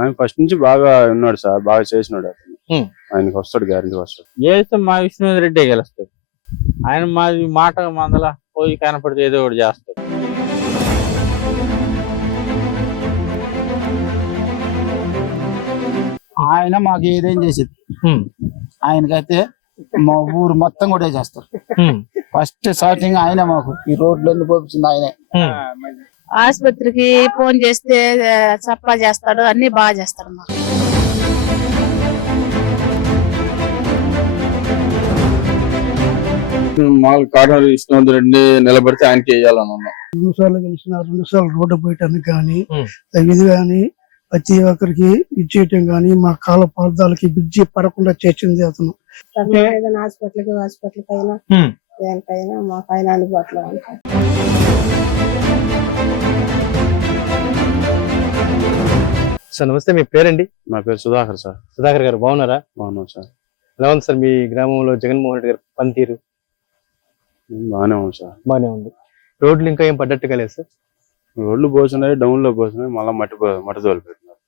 ఆయన ఫస్ట్ నుంచి బాగా ఉన్నాడు సార్, బాగా చేసినాడు అతను. ఆయనకి వస్తాడు, గ్యారంటీ వస్తాడు. చేస్తే మా విష్ణు రెడ్డి గెలుస్తాడు. ఆయన మాది మాట మందల పోయి కనపడితే ఏదో ఒకటి చేస్తాడు. ఆయన మాకు ఏదేం చేసేది. ఆయనకైతే మా ఊరు మొత్తం కూడా చేస్తారు. ఫస్ట్ స్టార్టింగ్ ఆయన మాకు ఈ రోడ్లన్నీ పోపించింది ఆయనే. ఆసుపత్రికి ఫోన్ చేస్తే చప్పా చేస్తాడు, అన్ని బాగా చేస్తాడు మాకు. మాకు కాటూరు విష్ణువర్ధన్ రెడ్డి నిలబడితే ఆయనకి వేయాలని ఉన్నాం. 2 సార్లు గెలిచిన 2 సార్లు రోడ్డు పోయటానికి కానీ ఇది కానీ ప్రతి ఒక్కరికి ఇచ్చేయటం కానీ మా కాల పాదాలకి బిజ్జి పడకుండా చేసింది అతను. హాస్పిటల్కి అయినా దేనికైనా మాకు ఆయన అందుబాటులో ఉంటాయి. సార్ నమస్తే, మీ పేరండి? నా పేరు సుధాకర్ సార్. సుధాకర్ గారు బాగున్నారా? బాగున్నాం సార్. ఎలా ఉంది సార్ మీ గ్రామంలో జగన్మోహన్ రెడ్డి గారు పనితీరు? బాగానే ఉంది సార్. బాగానే ఉంది. రోడ్లు ఇంకా ఏం పడ్డట్టుగా లేదు సార్? రోడ్లు పోతున్నాయి, డౌన్ లో పోతున్నాయి, మళ్ళీ మట్టి తోలు పెట్టినారు.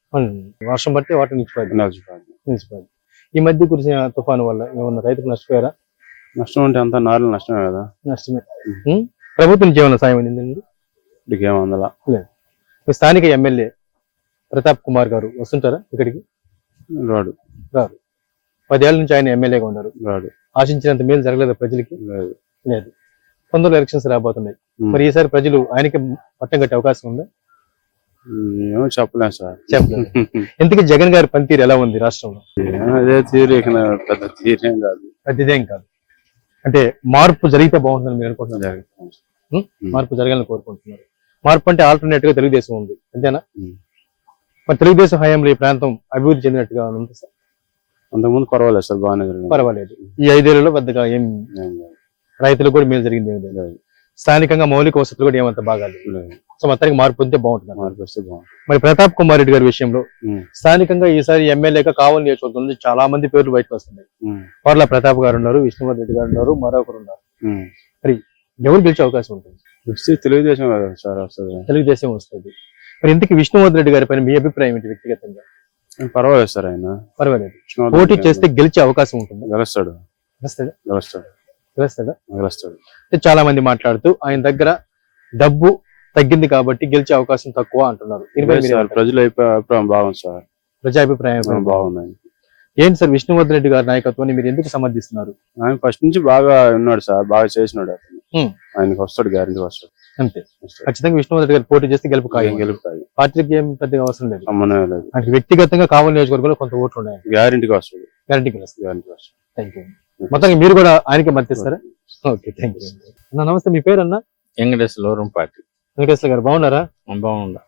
వర్షం పడితే వాటర్ నిలిచిపోయింది. ఈ మధ్య కురిసిన తుఫాను వల్ల ఏమన్నా రైతుకు నష్టపోయారా? నష్టం అంటే అంతా నార్లు నష్టమే కదా. నష్టమే. ప్రభుత్వం నుంచి ఏమన్నా సాయం అందిందండి? ఇప్పటికేం అందలా లేదు. మీ స్థానిక ఎమ్మెల్యే ప్రతాప్ కుమార్ గారు వస్తుంటారా ఇక్కడికి? రాడు. 10 ఏళ్ల నుంచి ఆయన ఎమ్మెల్యేగా ఉన్నారు. రాడు. ఆశించినంత మేలు జరగలేదు ప్రజలకి? లేదు. తొందరలో ఎలక్షన్స్ రాబోతున్నాయి. మరి ఈసారి ప్రజలు ఆయనకి పట్టం కట్టే అవకాశం ఉందా? ఏమో చెప్పలేం సార్. చెప్పలేదు. ఎందుకు జగన్ గారి పనితీరు ఎలా ఉంది రాష్ట్రంలో? అదే తీరు, పెద్ద తీరేం కాదు. పెద్దదేం కాదు అంటే మార్పు జరిగితే బాగుంటుందని మీరు అనుకుంటున్నారు? మార్పు జరగాలని కోరుకుంటున్నారు. మార్పు అంటే ఆల్టర్నేట్ గా తెలుగుదేశం ఉంది, అంతేనా? మరి తెలుగుదేశం హయాంలో ఈ ప్రాంతం అభివృద్ధి చెందినట్టుగా ఉంది సార్? అంతకుముందు పర్వాలేదు సార్, బాగానే జరిగింది. పర్వాలేదు. ఈ 5 ఏళ్లలో పెద్దగా ఏం రైతులకు కూడా మేలు జరిగింది ఏమి లేదు. స్థానికంగా మౌలిక వసతులు కూడా ఏమంత బాగా లేదు. సో మొత్తానికి మార్పు ఉంటే బాగుంటుంది. మార్పు వస్తే బాగుంటుంది. మరి ప్రతాప్ కుమార్ రెడ్డి గారి విషయంలో స్థానికంగా ఈసారి ఎమ్మెల్యేగా కావలి నియోజకవర్గం నుంచి చాలా మంది పేర్లు బయటకు వస్తున్నాయి. పర్ల ప్రతాప్ గారు ఉన్నారు, విష్ణువర్ధన్ రెడ్డి గారు ఉన్నారు, మరొకరు ఉన్నారు. మరి ఎవరు గెలిచే అవకాశం ఉంటుంది? తెలుగుదేశం కదా సార్ వస్తుంది. తెలుగుదేశం వస్తుంది. మరి ఇంతకీ విష్ణువర్ధన్ రెడ్డి గారి పైన మీ అభిప్రాయం ఏంటి వ్యక్తిగతంగా? పర్వాలేదు సార్, ఆయన పర్వాలేదు. పోటీ చేస్తే గెలిచే అవకాశం ఉంటుంది. గెలుస్తాడు. చాలా మంది మాట్లాడుతూ ఆయన దగ్గర డబ్బు తగ్గింది కాబట్టి గెలిచే అవకాశం తక్కువ అంటున్నారు. ప్రజల అభిప్రాయం బాగుంది సార్. ప్రజాభిప్రాయం బాగుంది. ఏంటి సార్ విష్ణువర్ధన్ రెడ్డి గారి నాయకత్వాన్ని మీరు ఎందుకు సమర్థిస్తున్నారు? ఆయన ఫస్ట్ నుంచి బాగా ఉన్నాడు సార్, బాగా చేసినాడు అతను. ఆయనకి వస్తాడు, గ్యారంటీ వస్తాడు. అంతే. ఖచ్చితంగా విష్ణువర్ధన్ రెడ్డి గారు పోటీ చేస్తే గెలుపు కాదు. పార్టీకి ఏం పెద్దగా అవసరం లేదు. ఆయనకి వ్యక్తిగతంగా కావలి నియోజకవర్గంలో కొంత ఓట్లు ఉన్నాయి. గ్యారంటీగా వస్తాడు. Thank you. మొత్తానికి మీరు కూడా ఆయనకి మద్దతిస్తారా? Okay, thank you. నమస్తే, మీ పేరు అన్న? వెంకటేశ్వర పార్టీ. వెంకటేశ్వర గారు బాగున్నారా? బాగుండా.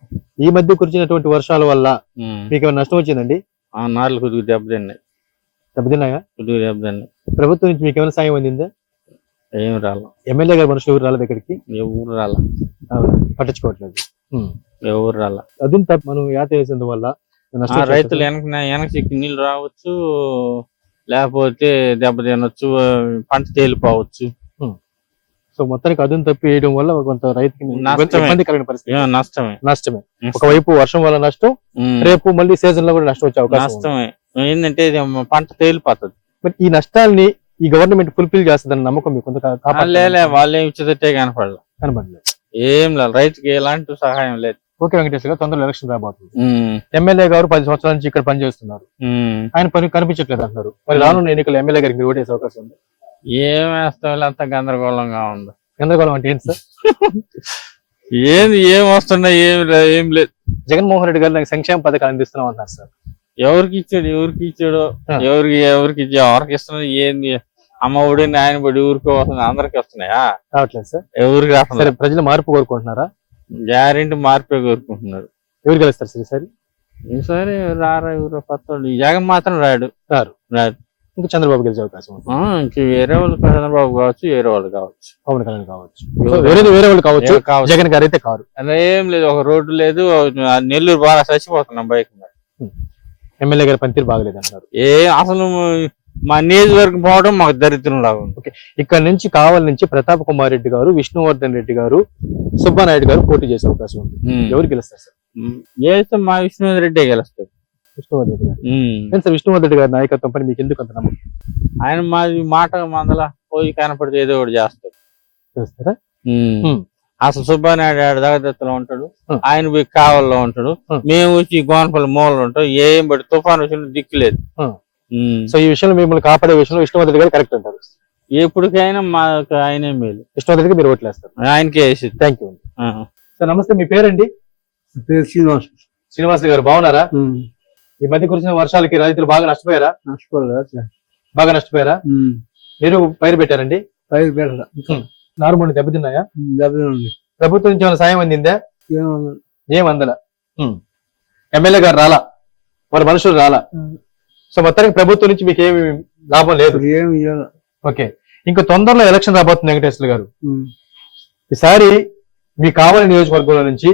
ఈ మధ్య కురిచినటువంటి వర్షాల వల్ల మీకు ఏమైనా నష్టం వచ్చిందండి? నార్లు కొద్దిగా దెబ్బతిన్నాయి. దెబ్బతిన్నాయా? కొద్దిగా దెబ్బతిన్నాయి. ప్రభుత్వం నుంచి మీకు ఏమైనా సాయం అందిందా? ఏం రాల. ఎమ్మెల్యే గారు మనుషులు ఎవరు రాలేదు ఇక్కడికి? ఎవరు రాల. పట్టించుకోవట్లేదు. ఎవరు రాల. అది మనం యాత వేసేందువల్ల రైతులు వెనక చిక్కి నీళ్ళు రావచ్చు, లేకపోతే దెబ్బ తినొచ్చు, పంట తేలిపోవచ్చు. సో మొత్తానికి అదును తప్పి వేయడం వల్ల కొంత రైతుకి ఇబ్బందికరమైన పరిస్థితి. నష్టమే. ఒకవైపు వర్షం వల్ల నష్టం, రేపు మళ్ళీ సీజన్ లో కూడా నష్టం వచ్చే అవకాశం. నష్టమే. ఏంటంటే పంట తేలిపోతుంది. మరి ఈ నష్టాలని ఈ గవర్నమెంట్ ఫుల్ఫిల్ చేస్తుందని నమ్మకం మీకు వాళ్ళే ఇచ్చేదట్టే కనపడలేదు. ఏం లేదు, రైతుకి ఎలాంటి సహాయం లేదు. ఓకే వెంకటేశ్వర గారు, తొందరలో ఎలక్షన్ రాబోతుంది. ఎమ్మెల్యే గారు 10 సంవత్సరాల నుంచి ఇక్కడ పనిచేస్తున్నారు. ఆయన పని కనిపించట్లేదు అంటున్నారు. మరి రానున్న ఎన్నికలు ఎమ్మెల్యే గారికి మీరు ఓటేసే అవకాశం ఉంది? ఏం వేస్తాం, అంత గందరగోళంగా ఉంది. గందరగోళం అంటే ఏంటి సార్? ఏం వస్తున్నా ఏం లేదు. జగన్మోహన్ రెడ్డి గారు నాకు సంక్షేమ పథకాలు అందిస్తున్నాం అంటున్నారు సార్. ఎవరికి ఇచ్చాడు, ఎవరికి ఇస్తున్నది ఏంది? అమ్మ ఒడి, నాయన బడి ఊరికి వస్తుంది, అందరికి వస్తున్నాయా? రావట్లేదు సార్. ఎవరికి రావట్లేదు. ప్రజలు మార్పు కోరుకుంటున్నారా? గ్యారెంటీ మార్పే కోరుకుంటున్నారు. ఎవరు గెలుస్తారు సార్ ఈసారి? ఈసారి రారా ఎవరో కొత్త జగన్ మాత్రం రాడు. ఇంకా చంద్రబాబు గెలిచే అవకాశం ఉంది. వేరే వాళ్ళు చంద్రబాబు కావచ్చు, వేరే వాళ్ళు కావచ్చు, పవన్ కళ్యాణ్ కావచ్చు, వేరే వాళ్ళు కావచ్చు. జగన్ గారు అయితే కాదు. ఏం లేదు, ఒక రోడ్డు లేదు. నెల్లూరు బాగా చచ్చిపోతున్నాం బైక్ మీద. ఎమ్మెల్యే గారి పనితీరు బాగలేదు అంటారు. అసలు మా నియోజకవర్గం పోవడం మాకు దరిద్రం లాగా ఉంది. ఓకే, ఇక్కడ నుంచి కావలి నుంచి ప్రతాప్ కుమార్ రెడ్డి గారు, విష్ణువర్ధన్ రెడ్డి గారు, సుబ్బానాయుడు గారు పోటీ చేసే అవకాశం ఉంది. ఎవరు గెలుస్తారు సార్? చేస్తే మా విష్ణువర్ధన్ రెడ్డి గెలుస్తాడు. విష్ణువర్ధన్ రెడ్డి గారు. ఉమ్. ఏం సార్ విష్ణువర్ధన్ రెడ్డి గారి నాయకత్వం పని మీకు ఎందుకు అంత నమ్మకం? ఆయన మాది మాట మందల పోయి కనపడితే ఏదో ఒకటి చేస్తాడు. చేస్తారా? ఉమ్. అసలు సుబ్బానాయుడు ఆడ దగదత్తులో ఉంటాడు, ఉం. ఆయన పోయి కావల్లో ఉంటాడు, ఉం. మేము వచ్చి గోనపల్లి మూలలో ఉంటాం. ఏం బట్టి తుఫాను వచ్చిన దిక్కులేదు. ఉం. ఉమ్. సో ఈ విషయంలో మిమ్మల్ని కాపాడే విషయంలో విష్ణువర్ధన్ రెడ్డి గారు కరెక్ట్ అంటారు. ఎప్పటికైనా మాకు ఆయనే మేలు, విష్ణువర్ధన్ రెడ్డికి మీరు ఓట్లేస్తారు. ఆయనకే వేసి. Thank you. సార్ నమస్తే, మీ పేరండి? శ్రీనివాస్. శ్రీనివాస్ గారు బాగున్నారా? ఈ మధ్య కురిసిన వర్షాలకి రైతులు బాగా నష్టపోయారా? బాగా నష్టపోయారా? మీరు పైరు పెట్టారండి? పైరు పెట్టారా? నార్మల్ దెబ్బతిన్నాయా? దెబ్బతింది. ప్రభుత్వం నుంచి ఏమైనా సాయం అందిందా? ఏం అందల. ఎమ్మెల్యే గారు రాలా, మరి మనుషులు రాలా. సో మొత్తానికి ప్రభుత్వం నుంచి మీకు ఏమి లాభం లేదు. ఏమి ఇవ్వాలి. ఓకే, ఇంకా తొందరలో ఎలక్షన్ రాబోతుంది వెంకటేశ్వర గారు. ఈసారి మీ కావలి నియోజకవర్గంలో నుంచి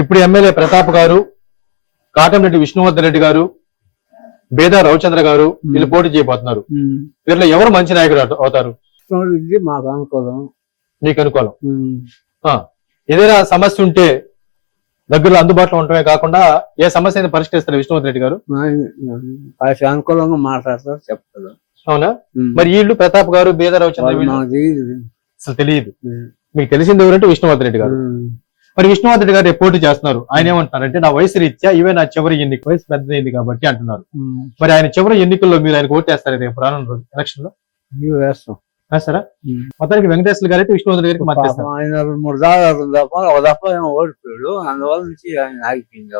ఇప్పుడు ఎమ్మెల్యే ప్రతాప్ గారు, కాటంరెడ్డి విష్ణువర్ధన్ రెడ్డి గారు, బేదా రవిచంద్ర గారు వీళ్ళు పోటీ చేయబోతున్నారు. వీళ్ళలో ఎవరు మంచి నాయకుడు అవుతారు? మాకు అనుకోదాం. మీకు అనుకూలం. ఏదైనా సమస్య ఉంటే దగ్గరలో అందుబాటులో ఉండటమే కాకుండా ఏ సమస్య అయితే పరిష్కరిస్తారు విష్ణువర్ధన్ రెడ్డి గారు? అనుకూలంగా మాట్లాడతారు, చెప్తారు. అవునా? మరి వీళ్ళు ప్రతాప్ గారు, బేదా రవిచంద్ర వీళ్ళు అసలు తెలియదు. మీకు తెలిసింది ఎవరంటే విష్ణువర్ధన్ రెడ్డి గారు. మరి విష్ణువర్ధన్ రెడ్డి గారు రేపు పోటీ చేస్తున్నారు. ఆయన ఏమంటున్నారంటే నా వయసు రీత్యా ఇవే నా చివరి ఎన్నిక, వయసు పెద్దదైంది కాబట్టి అంటున్నారు. మరి ఆయన చివరి ఎన్నికల్లో మీరు ఆయనకు ఓటేస్తారు రేపు రానున్న రోజు ఎలక్షన్ లో? వేస్తారా? మొత్తానికి వెంకటేశ్వర గారు అయితే విష్ణువర్ధన్ గారికి మద్దతు. ఆయన 2-3 దాదాపు తప్ప ఓడిపోయాడు, అందువల్ల నుంచి ఆయన ఆగిపోయింది.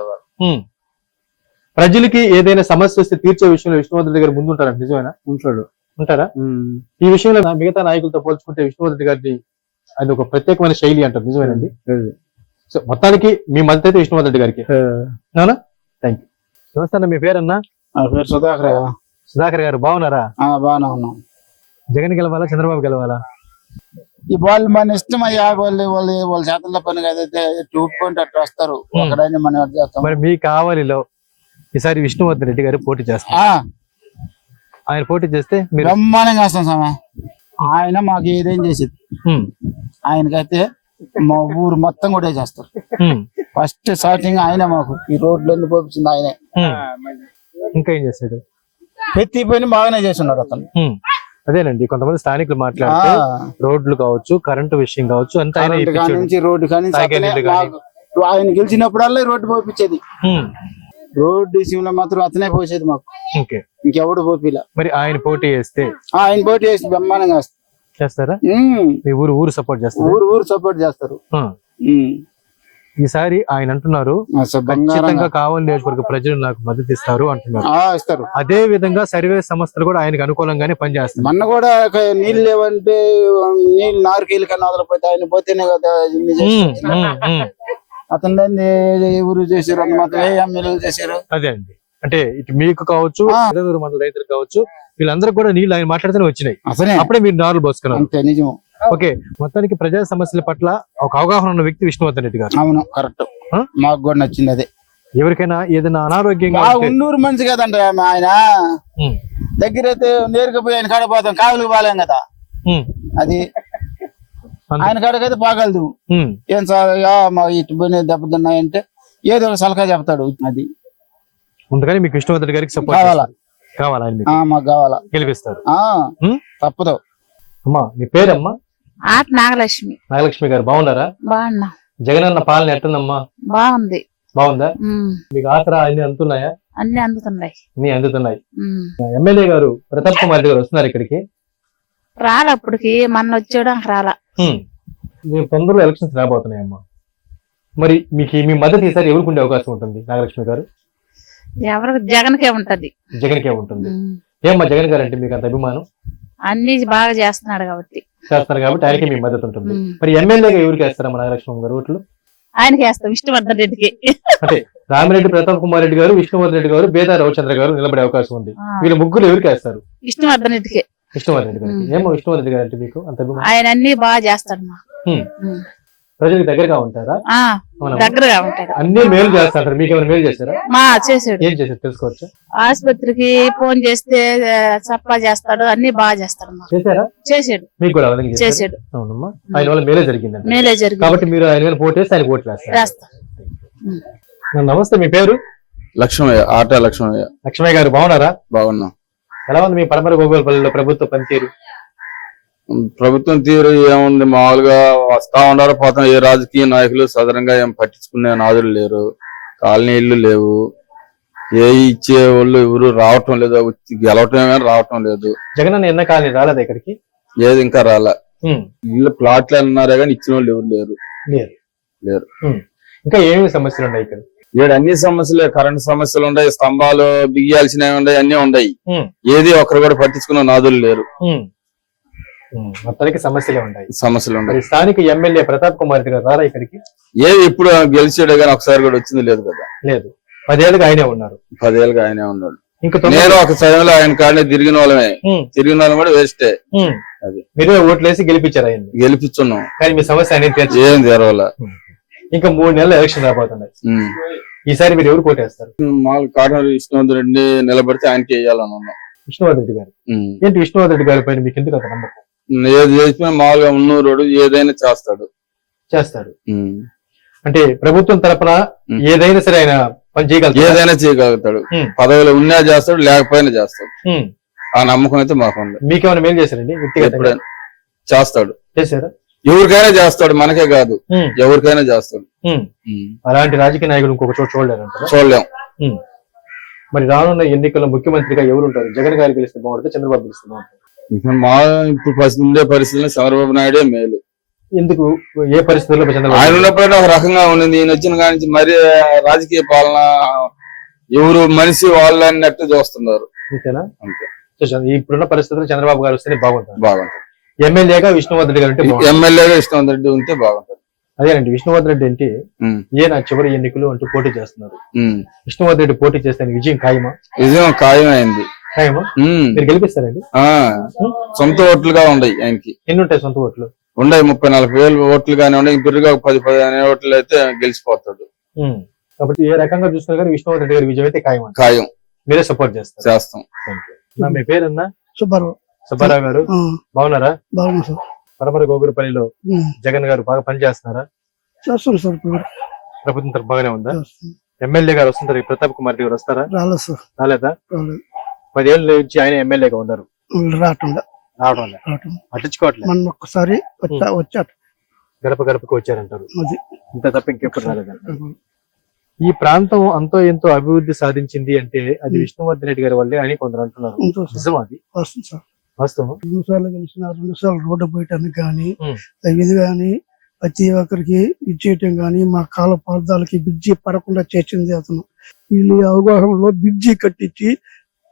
ప్రజలకి ఏదైనా సమస్య వస్తే తీర్చే విషయంలో విష్ణువర్ధన్ రెడ్డి గారు ముందుంటారా? నిజమేనా? ఉంటారా? ఈ విషయంలో మిగతా నాయకులతో పోల్చుకుంటే విష్ణువర్ధన్ రెడ్డి గారిని అది ఒక ప్రత్యేకమైన శైలి అంటారు. నిజమేనండి? సో మొత్తానికి మీ మద్దతు అయితే విష్ణువర్ధన్ రెడ్డి గారికి. అవునా? Thank you. నమస్తే అన్న, మీ పేరన్నా? నా పేరు సుధాకర్. సుధాకర్ గారు బాగున్నారా? బాగానే ఉన్నాం. జగన్ గెలవాలా, చంద్రబాబు గెలవాలా? ఈ వాళ్ళు మన ఇష్టం అయ్యా, వాళ్ళ చేతుల్లో పని కదైతే చూపుకుంటే అట్లా వస్తారు. ఒకడైనా మనం అట్లా చేస్తాం. మరి మీ కావలిలో ఈసారి విష్ణువర్ధన్ రెడ్డి గారు పోటీ చేస్తారు. ఆయన పోటీ చేస్తే మీరు బ్రహ్మాండంగా వస్తాం సమయ. ఆయన మాకు ఏదేం చేసేది. ఆయనకైతే మా ఊరు మొత్తం కూడా చేస్తారు. ఫస్ట్ స్టార్టింగ్ ఆయనే మాకు ఈ రోడ్లన్నీ పోపించింది ఆయనే. ఇంకా ఏం చేస్తాడు? ప్రతి పని బాగానే చేస్తున్నాడు అతను. అదేనండి, కొంతమంది స్థానికులు మాట్లాడితే రోడ్లు కావచ్చు, కరెంటు విషయం కావచ్చు, అంతా ఆయన రోడ్డు కానీ ఆయన గెలిచినప్పుడల్లా రోడ్డు పోపించేది. రోడ్డు విషయంలో మాత్రం అతనే పోసేది మాకు, ఇంకెవడు పోపిలా. మరి ఆయన పోటీ చేస్తే? ఆయన పోటీ చేసి బ్రహ్మాండంగా చేస్తారా? మీ ఊరు సపోర్ట్ చేస్తారు? ఊరు సపోర్ట్ చేస్తారు. ఈసారి ఆయన అంటున్నారు ఖచ్చితంగా కావలి నియోజకవర్గ ప్రజలు నాకు మద్దతు ఇస్తారు అంటున్నారు. ఇస్తారు. అదే విధంగా సర్వే సంస్థలు కూడా ఆయనకు అనుకూలంగానే పనిచేస్తారు. మొన్న కూడా నీళ్ళు లేవంటే నీళ్ళు నారుకేలు కన్నా వదలపోతే ఆయన పోతేనే కదా. అతను ఎవరు చేశారు అని మాత్రం ఏ ఎమ్మెల్యేలు చేశారు. అదే అండి, అంటే ఇటు మీకు కావచ్చు, మండల రైతులు కావచ్చు, వీళ్ళందరూ కూడా నీళ్ళు ఆయన మాట్లాడితేనే వచ్చినాయి. అప్పుడే మీరు నారులు పోసుకున్నారు. అంతే, నిజం. ఓకే, మొత్తానికి ప్రజా సమస్యల పట్ల ఒక అవగాహన ఉన్న వ్యక్తి విష్ణువర్ధన్ రెడ్డి గారు. అవును, కరెక్ట్. మాకు కూడా నచ్చింది అదే. ఎవరికైనా ఏదైనా అనారోగ్యంగా ఉన్నూరు మనిషి కదండి ఆయన. దగ్గర అయితే నేరుగా పోయి ఆయన కాడిపోతాం, కావులకు పోలేం కదా. అది ఆయన కాడికైతే పోగలదు. ఏం సార్ మా ఇటు పోయిన దెబ్బతిన్నాయంటే ఏదో ఒక సలహా చెప్తాడు. అది అందుకని మీకు విష్ణువర్ధన్ గారికి సపోర్ట్ కావాలా? మాకు కావాలా, గెలిపిస్తారు. తప్పదు. అమ్మా, మీ పేరమ్మా? నాగలక్ష్మి. నాగలక్ష్మి గారు బాగున్నారా? బాగున్నా. జగన్ అన్న పాలన ఎట్టుందమ్మా? బాగుంది. బాగుందా? మీకు ఆసరా అన్ని అందుతున్నాయా? అన్ని అందుతున్నాయి. అన్ని అందుతున్నాయి. ఎమ్మెల్యే గారు ప్రతాప్ కుమార్ రెడ్డి గారు వస్తున్నారు ఇక్కడికి? రాలా, అప్పటికి మొన్న వచ్చాడు రాలా. తొందరలో ఎలక్షన్స్ రాబోతున్నాయమ్మా. మరి మీకు మీ మద్దతు ఈసారి ఎవరికి ఉండే అవకాశం ఉంటుంది? నాగలక్ష్మి గారు ఎవరికి? జగన్కే ఉంటది. జగన్కే ఉంటుంది. ఏమ్మా, జగన్ గారు అంటే మీకు అంత అభిమానం? అన్ని బాగా చేస్తున్నాడు కాబట్టి ఆయనకి మీ మద్దతు ఉంటుంది. మరి ఎమ్మెల్యేగా ఎవరికి వేస్తారమ్మా నాగలక్ష్మి గారు ఓట్లు? ఆయనకి వేస్తాం, విష్ణువర్ధన్ రెడ్డికి. అంటే రామిరెడ్డి ప్రతాప్ కుమార్ రెడ్డి గారు, విష్ణువర్ధన్ రెడ్డి గారు, బేదా రవిచంద్ర గారు నిలబడే అవకాశం ఉంది. వీళ్ళ ముగ్గురు ఎవరికి వేస్తారు? విష్ణువర్ధన్ రెడ్డికి. విష్ణువర్ధన్ రెడ్డి గారికి. ఏమో విష్ణువర్ధన్ రెడ్డి గారు అంటే మీకు అంత అభిమానం? ఆయన అన్ని బాగా చేస్తాడు. ప్రజలకు దగ్గరగా ఉంటారా? దగ్గరగా ఉంటారు. అన్ని మేలు చేస్తారు. మీకు ఏమైనా మేలు చేస్తారా? చేసాడు. ఏం చేశారు తెలుసుకోవచ్చా? ఆసుపత్రికి ఫోన్ చేస్తే చప్పా చేస్తాడు, అన్ని బాగా చేస్తాడు. చేశారా? చేసాడు. మీకు కూడా చేసాడు. అవునమ్మా, ఆయన వల్ల మేలే జరిగింది. మేలే జరిగింది కాబట్టి మీరు ఆయన పోటీ వేస్తే ఆయన ఓట్లు వేస్తారు. వేస్తాం. నమస్తే, మీ పేరు? లక్ష్మయ్య ఆటా లక్ష్మయ్య. లక్ష్మయ్య గారు బాగున్నారా? బాగున్నాం. ఎలా ఉంది మీ పరమర గోగులపల్లిలో ప్రభుత్వ పనితీరు? ప్రభుత్వం తీరు ఏముంది, మామూలుగా వస్తా ఉన్నారు పోతాం. ఏ రాజకీయ నాయకులు సదరంగా ఏం పట్టించుకునే నాదులు లేరు. కాలనీ ఇల్లు లేవు. ఏ ఇచ్చే వాళ్ళు ఎవరు రావటం లేదు. గెలవటం రావటం లేదు. జగన్ అన్న ఎన్న కాలనీ రాలేదా ఇక్కడికి? ఏది ఇంకా రాలే. ఇల్లు ప్లాట్లు అన్నారే కానీ ఇచ్చిన వాళ్ళు ఎవరు లేరు. లేరు. ఇంకా ఏమేమి సమస్యలు ఉన్నాయి ఇక్కడ? ఇక్కడ అన్ని సమస్యలే. కరెంట్ సమస్యలు ఉన్నాయి, స్తంభాలు బిగియాల్సినవి ఉన్నాయి, అన్ని ఉన్నాయి. ఏది ఒకరు కూడా పట్టించుకున్న నాదులు లేరు. మొత్తానికి సమస్యలే ఉన్నాయి. సమస్యలు ఉన్నాయి. స్థానిక ఎమ్మెల్యే ప్రతాప్ కుమార్ రెడ్డి గారు రారా ఇక్కడికి? ఏది ఇప్పుడు గెలిచాడు కానీ ఒకసారి కూడా వచ్చింది లేదు కదా. లేదు. 10 ఏళ్ళుగా ఆయనే ఉన్నారు. 10 ఏళ్ళుగా ఆయనే ఉన్నాడు. ఇంకా నేను ఒక సమయంలో ఆయన కాడనే తిరిగిన వాళ్ళమే. తిరిగిన వాళ్ళం కూడా వేస్టే. అది మీరే ఓట్లేసి గెలిపించారు ఆయన. గెలిపించున్నాం కానీ మీ సమస్య అనేది ఏం తెరవాల. ఇంకా 3 నెలలు ఎలక్షన్ రాబోతున్నాయి. ఈసారి మీరు ఎవరు కోటేస్తారు? మామూలు కాటన్ విష్ణువర్ధన్ రెడ్డి నిలబడితే ఆయనకి వేయాలని ఉన్నాం. విష్ణువర్ధన్ రెడ్డి గారు. ఏంటి విష్ణువర్ధన్ రెడ్డి గారి పైన మీకు ఎందుకు అంత నమ్మకం? ఏది చేసినా మామూలుగా ఉన్నోడు ఏదైనా చేస్తాడు. అంటే ప్రభుత్వం తరపున ఏదైనా సరే ఆయన పని చేయగలుగుతాడు. ఏదైనా చేయగలుగుతాడు. పదవిలో ఉన్నా చేస్తాడు, లేకపోయినా చేస్తాడు. ఆ నమ్మకం అయితే మాకు ఉంది. మీకేమైనా మేలు చేశారండి వ్యక్తిగతంగా? చేస్తాడు. చేశారా? ఎవరికైనా చేస్తాడు, మనకే కాదు ఎవరికైనా చేస్తాడు. అలాంటి రాజకీయ నాయకుడు ఇంకొక చోట చూడలేరంటారా? చూడలేం. మరి రానున్న ఎన్నికల్లో ముఖ్యమంత్రిగా ఎవరు ఉంటారు? జగన్ గారు గెలిస్తే బాగుంటుంది, చంద్రబాబు గెలిస్తే బాగుంటుంది? ఇప్పుడు ఉండే పరిస్థితుల్లో చంద్రబాబు నాయుడే మేలు. ఎందుకు? ఏ పరిస్థితుల్లో చంద్రబాబు? ఆయన ఉన్నప్పుడైనా ఒక రకంగా ఉన్నది. ఈయన వచ్చిన కానీ మరి రాజకీయ పాలన ఎవరు మనిషి వాళ్ళన్నట్టు చూస్తున్నారు. అంతేనా? అంతే. ఇప్పుడున్న పరిస్థితుల్లో చంద్రబాబు గారు వస్తేనే బాగుంటుంది. ఎమ్మెల్యేగా విష్ణువర్ధన్ రెడ్డి గారు ఉంటే ఎమ్మెల్యేగా విష్ణువర్ధన్ రెడ్డి ఉంటే బాగుంటుంది. అదేనండి, విష్ణువర్ధన్ రెడ్డి అంటే ఈయన చివరి ఎన్నికలు అంటూ పోటీ చేస్తున్నారు. విష్ణువర్ధన్ రెడ్డి పోటీ చేస్తే విజయం ఖాయమా? విజయం ఖాయం అయింది. ఖాయమా? మీరు గెలిపిస్తారండి? సొంత ఓట్లుగా ఉన్నాయి ఆయనకి. ఎన్ని ఉంటాయి సొంత ఓట్లు? ఉన్నాయి 30-40 ఓట్లు గానీ ఉన్నాయి. బిర్రుగా 10-15 ఓట్లు అయితే గెలిచిపోతాడు. కాబట్టి ఏ రకంగా చూసుకున్నా కానీ విష్ణువర్ధన్ రెడ్డి గారి విజయం అయితే ఖాయం. మీరే సపోర్ట్ చేస్తాం. మీ పేరన్నా? సుబ్బారావు గారు. బాగున్నారా? బాగున్నా సార్. పరమర గోగులపల్లిలో జగన్ గారు బాగా పనిచేస్తున్నారా? చేస్తాను సార్. ప్రభుత్వం తరపు బాగానే ఉందా? ఎమ్మెల్యే గారు వస్తుంటారు, ప్రతాప్ కుమార్ రెడ్డి గారు వస్తారా? రాలేదు సార్. రాలేదా? 10 ఏళ్ళ నుంచి ఆయన ఎమ్మెల్యేగా ఉన్నారు. రావడం పట్టించుకోవట్లేదు. మొన్న ఒక్కసారి వచ్చారు, గడప గడపకి వచ్చారంటారు. ఇంత తప్ప ఇంకెప్పుడు రాలేదంటారు. ఈ ప్రాంతం అంతో ఎంతో అభివృద్ధి సాధించింది అంటే అది విష్ణువర్ధన్ రెడ్డి గారి వల్లే అని కొందరు అంటున్నారు. నిజమా అది? వాస్తవం. 2 సార్లు గెలిచిన 2 సార్లు రోడ్డు పోయటానికి కానీ, ఇది కానీ, ప్రతి ఒక్కరికి ఇచ్చేయటం కానీ, మా కాల పార్థాలకి బ్రిడ్జి పడకుండా చేసింది అతను. వీళ్ళు అవగాహనలో బ్రిడ్జి కట్టించి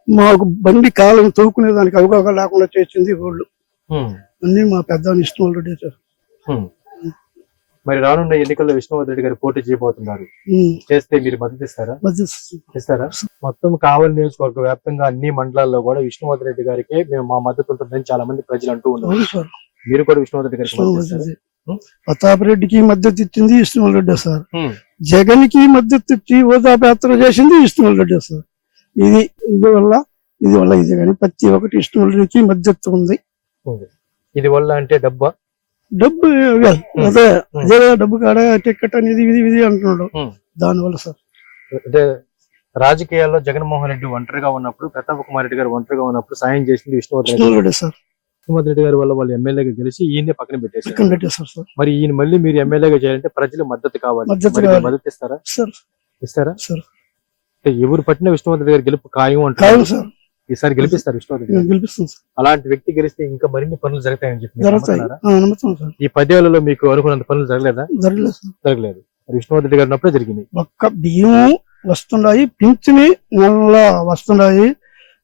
మాకు బండి కాలం తోకునే దానికి అవగాహన లేకుండా చేసింది వాళ్ళు. అన్ని మా పెద్ద విష్ణువర్ధన్ రెడ్డి సార్. మరి రానున్న ఎన్నికల్లో విష్ణువర్ధన్ రెడ్డి గారు పోటీ చేయబోతున్నారు. చేస్తే మీరు మద్దతు ఇస్తారా? మొత్తం కావలి నియోజకవర్గ వ్యాప్తంగా అన్ని మండలాల్లో కూడా విష్ణువర్ధన్ రెడ్డి గారికి మేము మా మద్దతు ఉంటుందని చాలా మంది ప్రజలు అంటూ ఉన్నారు. మీరు కూడా విష్ణువర్ధన్ రెడ్డి గారికి? ప్రతాప్ రెడ్డికి మద్దతు ఇచ్చింది విష్ణువర్ధన్ రెడ్డి సార్. జగన్ కి మద్దతు ఇచ్చి ఓదాపయాత్ర చేసింది విష్ణువర్ధన్ రెడ్డి సార్. ఇది వల్ల ఇది కానీ ప్రతి ఒక్కటి విష్ణువర్ధన్ రెడ్డికి మద్దతు ఉంది. ఇది వల్ల అంటే డబ్బు అదే డబ్బు కాడ టికెట్ అనేది ఇది అంటున్నాడు. దానివల్ల సార్. అంటే రాజకీయాల్లో జగన్మోహన్ రెడ్డి ఒంటరిగా ఉన్నప్పుడు, ప్రతాప్ కుమార్ రెడ్డి గారు ఒంటరిగా ఉన్నప్పుడు సాయం చేసింది విష్ణువర్ధన్ రెడ్డి సార్. విష్ణువర్ధన్ రెడ్డి గారి వల్ల వాళ్ళు ఎమ్మెల్యేగా గెలిచి ఈయన పక్కన పెట్టేశారు సార్. మరి ఈయన మళ్ళీ మీరు ఎమ్మెల్యేగా చేయాలంటే ప్రజలు మద్దతు కావాలి. మద్దతు ఇస్తారా సార్? ఎవరు పట్టిన విష్ణువర్ధన్ రెడ్డి గారు గెలుపు ఖాయం అంటారు సార్. ఈసారి గెలిపిస్తారు విష్ణువర్ధన్ రెడ్డి. అలాంటి వ్యక్తి గెలిస్తే ఇంకా మరిన్ని పనులు జరుగుతాయని చెప్పి ఈ 10 ఏళ్లలో మీకు అనుకున్నంత పనులు జరగలేదు. విష్ణువర్ధన్ రెడ్డి గారు ఉన్నప్పుడే జరిగింది. ఒక్క బియ్యం వస్తున్నాయి, పింఛని నెల వస్తున్నాయి.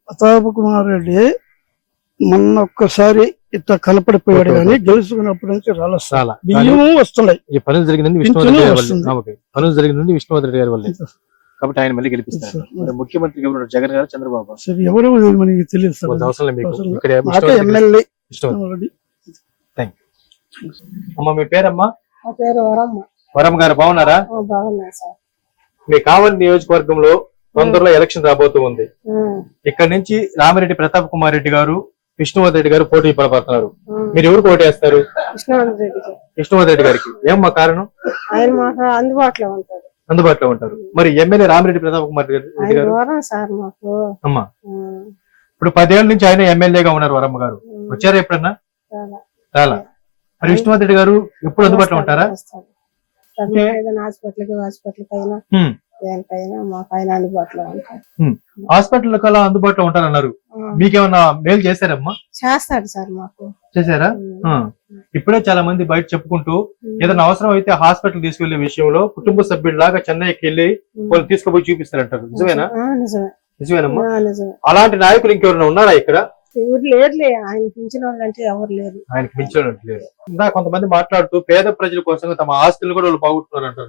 ప్రతాప్ కుమార్ రెడ్డి మొన్న ఒక్కసారి ఇట్లా కనపడిపోయాడు కానీ గెలుచుకున్నప్పటి నుంచి రాలా. బియ్యము వస్తున్నాయి. ఈ పనులు జరిగిందండి విష్ణువర్ధన్ రెడ్డి గారి వల్లే. కాబట్టి ఆయన మళ్ళీ గెలిపిస్తారు. ముఖ్యమంత్రి ఎవరు? జగన్ గారు, చంద్రబాబు? ఎవరు మనకి తెలియదు. అమ్మ మీ పేరమ్మా? వరం గారు. బాగున్నారా? మీ కావలి నియోజకవర్గంలో తొందరలో ఎలక్షన్ రాబోతూ ఉంది. ఇక్కడ నుంచి రామిరెడ్డి ప్రతాప్ కుమార్ రెడ్డి గారు, విష్ణువర్ధన్ రెడ్డి గారు పోటీ పడబోతున్నారు. మీరు ఎవరు పోటీ వేస్తారు? విష్ణువర్ధన్ రెడ్డి గారికి. ఏమమ్మా కారణం? ఆయన మాకు అందుబాటులో ఉంటాడు. అందుబాటులో ఉంటారు. మరి ఎమ్మెల్యే రామిరెడ్డి ప్రతాప్ కుమార్ రెడ్డి గారు దూరం సార్ మాకు. అమ్మా ఇప్పుడు 10 ఏళ్ల నుంచి ఆయన ఎమ్మెల్యేగా ఉన్నారు. వరమ్మ గారు వచ్చారా ఎప్పుడన్నా? చాలా. మరి విష్ణువర్ధన్ రెడ్డి గారు ఎప్పుడు అందుబాటులో ఉంటారా? హాస్పిటల్ కల్లా అందుబాటులో ఉంటారన్నారు. మీకేమన్నా మేలు చేశారమ్మా? చేస్తాడు సార్ మాకు. చేశారా? ఇప్పుడే చాలా మంది బయట చెప్పుకుంటూ ఏదైనా అవసరం అయితే హాస్పిటల్ తీసుకెళ్లే విషయంలో కుటుంబ సభ్యుడిలాగా చెన్నైకి వెళ్ళి వాళ్ళు తీసుకుపోయి చూపిస్తారంటారు. నిజమేనా? నిజమేనమ్మా. అలాంటి నాయకులు ఇంకెవరైనా ఉన్నారా ఇక్కడ? ఎవరు లేరులే, ఆయన పెంచిన వాళ్ళు అంటే ఎవరు లేరు. ఆయనకి మించిన లేరు. ఇంకా కొంతమంది మాట్లాడుతూ పేద ప్రజల కోసం తమ ఆస్తులు కూడా వాళ్ళు పోగొట్టుకున్నారు అంటారు.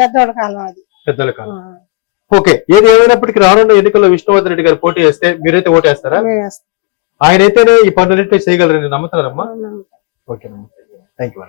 పెద్దవాళ్ళ కాలం అది. పెద్దల కాలం. ఓకే, ఏది ఏమైనప్పటికీ రానున్న ఎన్నికల్లో విష్ణువర్ధన్ రెడ్డి గారు పోటీ చేస్తే మీరైతే ఓటేస్తారా? ఆయన అయితేనే ఈ పనులన్నింటినీ చేయగలరని నమ్ముతున్నారమ్మా? Okay, thank you madam.